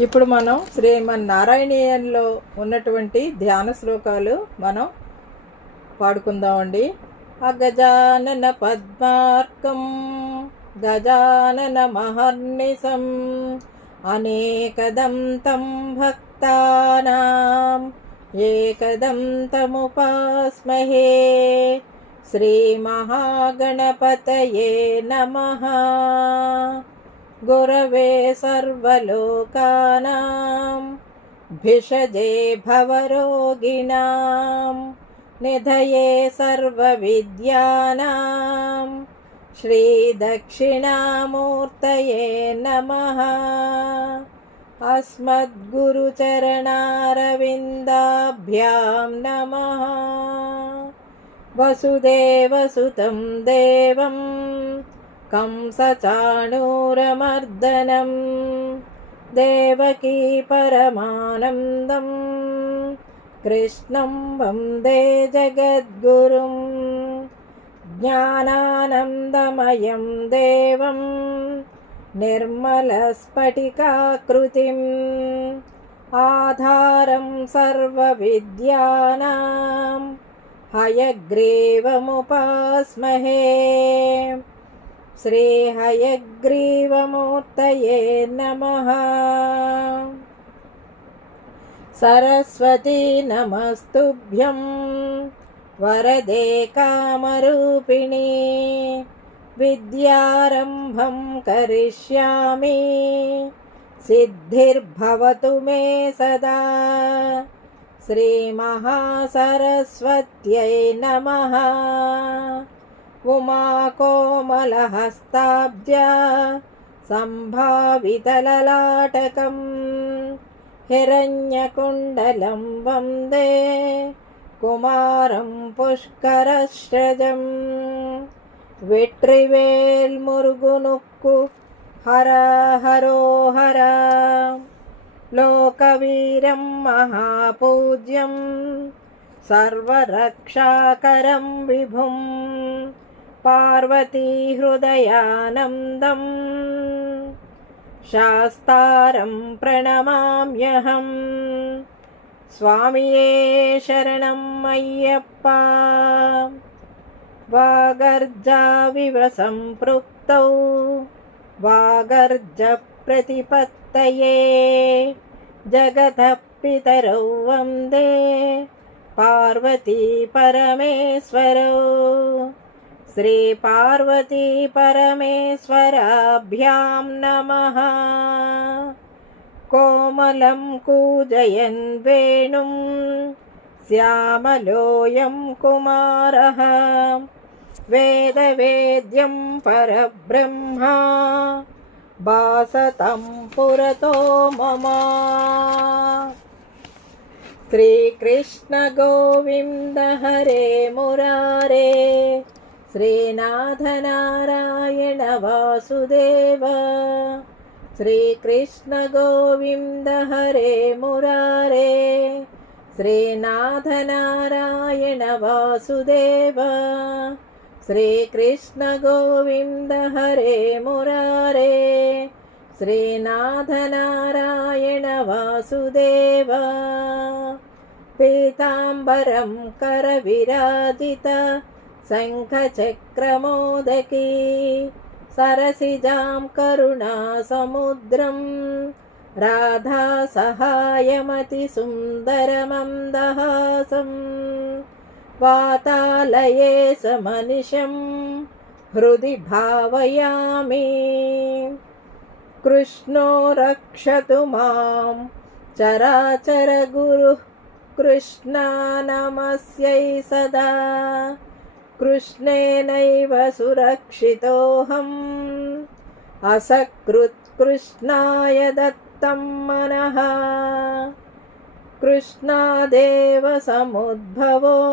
ఇప్పుడు మనం శ్రీమన్నారాయణీయంలో ఉన్నటువంటి ధ్యాన శ్లోకాలు మనం పాడుకుందామండి. అగజానన పద్మార్కం గజానన మహర్నిశం అనేకదంతం భక్తానాం ఏకదంతముపాస్మహే. శ్రీ మహాగణపతయే నమః. గురవే సర్వలోకానాం భిషజే భవరోగిణాం నిధయే సర్వవిద్యానాం శ్రీ దక్షిణామూర్తయే నమః. అస్మద్గురుచరణారవిందాభ్యాం నమః. వసుదేవసుతం దేవం కంసచాణూరమర్దనం దేవకీ పరమానందం కృష్ణం వందే జగద్గురుం. జ్ఞానానందమయం దేవం నిర్మలస్ఫటికాకృతిం ఆధారం సర్వవిద్యానాం హయగ్రీవముపాస్మహే. శ్రీ హయగ్రీవమూర్తయే నమః. సరస్వతీ నమస్తుభ్యం వరదే కామరూపిణి. విద్యారంభం కరిష్యామి సిద్ధిర్భవతు మే సదా. శ్రీ మహాసరస్వత్యై నమః. ఉమాకోమలహస్తాబ్జా సంభావితలలాటకం హిరణ్యకుండలం వందే కుమారం పుష్కరశ్రజం. వెట్రివేల్ మురుగునుక్కు హర హరో హర. లోకవీరం మహాపూజ్యం సర్వరక్షాకరం విభుం పార్వతీ హృదయానందం శాస్తారం ప్రణమామ్యహం. స్వామియే శరణం అయ్యప్ప. వాగర్జావివ సంపృక్తౌ వాగర్జ ప్రతిపత్తయే జగతః పితరౌ వందే పార్వతీ పరమేశ్వరౌ. శ్రీ పార్వతీ పరమేశ్వరాభ్యాం నమః. కోమలం కూజయన్ వేణుం శ్యామలోయం కుమారః. వేదవేద్యం పరబ్రహ్మ భాసతం పురతో మమ. శ్రీకృష్ణ గోవింద హరే మురారే. శ్రీనాథ నారాయణ వాసుదేవ. శ్రీకృష్ణ గోవింద హరే మురారే. శ్రీనాథ నారాయణ వాసుదేవ. శ్రీకృష్ణ గోవింద హరే మురారే. శ్రీనాథ నారాయణ వాసుదేవ. పీతాంబరం కరవిరాజిత శంఖచక్రమోదకీ సరసిజాం కరుణాసముద్రం రాధా సహాయమతి సుందరమందహాసం. వాతాలయే సమనిశం హృది భావయామి. కృష్ణో రక్షతు మాం చరాచర గురుః కృష్ణా నమస్యై సదా. కృష్ణేనైవ సురక్షితోహం అసకృత్ కృష్ణాయ దత్తం మనః. కృష్ణాదేవ సముద్భవో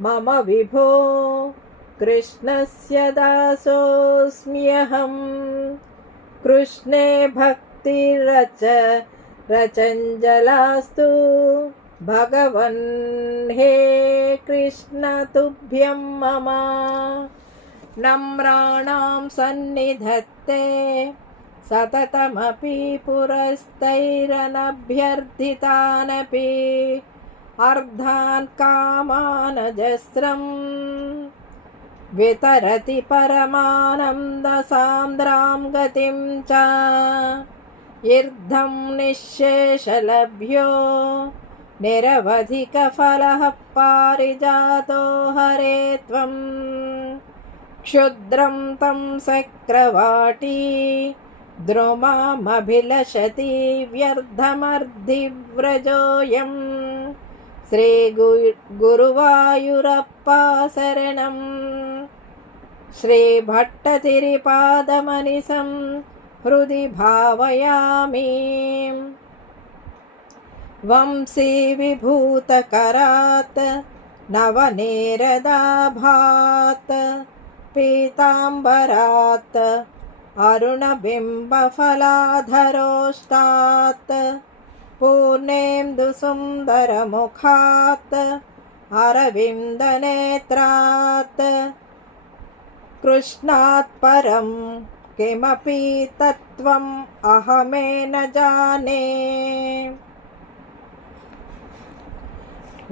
మమ విభో కృష్ణస్య దాసోస్మ్యహం. కృష్ణే భక్తిరచంజలాస్తు భగవన్ హే కృష్ణ తుభ్యం మమ. నమ్రాణాం సన్నిధత్తే सततमपि पुरस्तैरनभ्यर्थितानपि अर्धान् कामानजस्रं वितरति परमानन्दसान्द्रां गतिं च इर्धं निःशेषलभ्यो निरवधिकफलः पारिजातो हरे त्वं क्षुद्रं तं चक्रवाटी द्रुमामभिलषति व्यर्थमर्धिव्रजोऽयं श्रीगुरुवायुरप्पा शरणं श्रीभट्टतिरिपादमनिशं हृदि भावयामि वंशीविभूतकरात् नवनेरदाभात् पीताम्बरात् अरुणबिम्बफलाधरोष्टात् पूर्णेन्दुसुन्दरमुखात् अरविन्दनेत्रात् कृष्णात् परं किमपि तत्त्वम् अहमे न जाने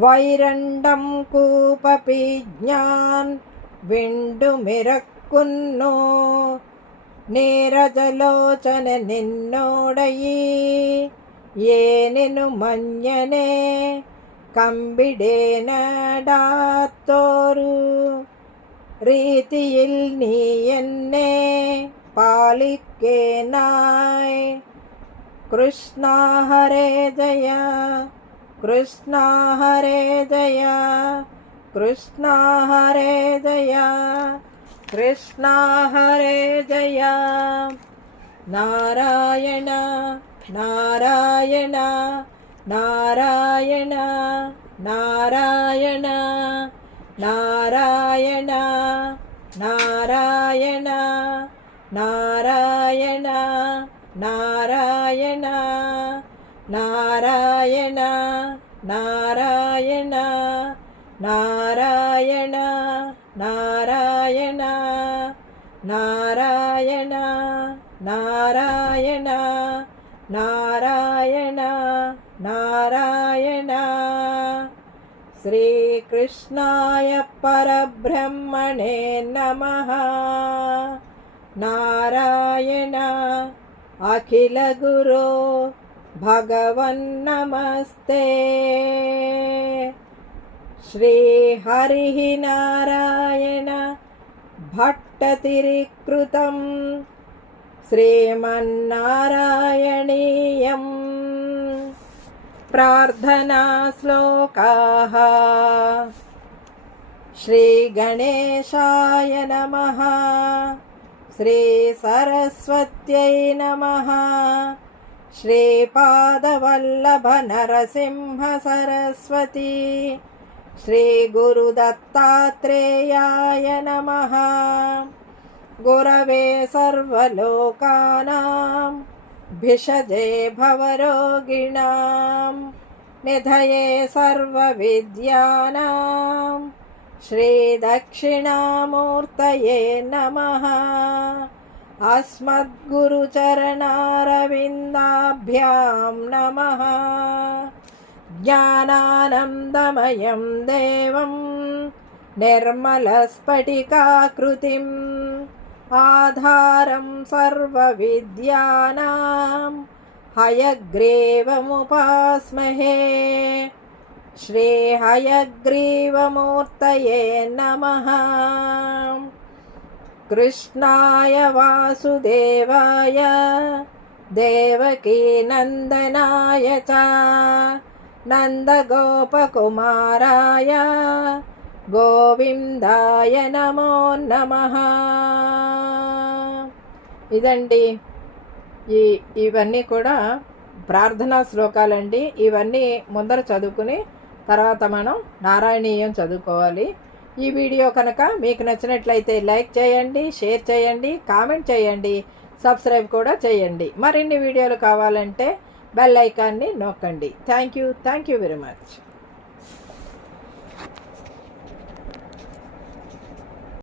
वैरण्डं कूपपीज्ञान् विण्डुमिरक्कुन्नो ನೀರಜಲೋಚನ ನಿನ್ನೋಡಯಿ ಏನೆನು ಮನ್ಯನೆ കമ്പിടേനടാത്തോരു രീതിയിൽ നീ എന്നെ പാലിക്കേനായ് കൃഷ്ണ ഹരേ ജയ കൃഷ്ണ ഹരേ ജയ കൃഷ്ണ ഹരേ ജയ కృష్ణ హరే జయ నారాయణ నారాయణ నారాయణ నారాయణ నారాయణ నారాయణ నారాయణ నారాయణ నారాయణ నారాయణ నారాయణ నారాయణ నారాయణ నారాయణ నారాయణ నారాయణ శ్రీకృష్ణాయ పరబ్రహ్మణే నమః నారాయణ అఖిల గురో భగవన్నమస్తే శ్రీ హరి నారాయణ భట్టతిరికృతం శ్రీమన్నారాయణీయం ప్రార్థనా శ్లోకాః శ్రీ గణేశాయ నమః శ్రీ సరస్వత్యై నమః శ్రీపాదవల్లభ నరసింహ సరస్వతి శ్రీ గురుదత్తాత్రేయాయ నమః గురవే సర్వలోకానాం భిషజే భవరోగిణాం నిధయే సర్వవిద్యానాం శ్రీ దక్షిణామూర్తయే నమః అస్మద్గురుచరణారవిందాభ్యాం నమః జ్ఞానానందమయం దేవం నిర్మలస్ఫటికాకృతిం ఆధారం సర్వవిద్యానాం హయగ్రీవముపాస్మహే శ్రీ హయగ్రీవమూర్తయే నమః కృష్ణాయ వాసుదేవాయ దేవకీ నందనాయ చ నందగోపకుమారాయ గోవిందాయ నమో నమః. ఇదండి ఇవన్నీ కూడా ప్రార్థనా శ్లోకాలండి. ఇవన్నీ ముందర చదువుకుని తర్వాత మనం నారాయణీయం చదువుకోవాలి. ఈ వీడియో కనుక మీకు నచ్చినట్లయితే లైక్ చేయండి, షేర్ చేయండి, కామెంట్ చేయండి, సబ్స్క్రైబ్ కూడా చేయండి. మరిన్ని వీడియోలు కావాలంటే బెల్ ఐకాన్ని నొక్కండి. Thank you very much.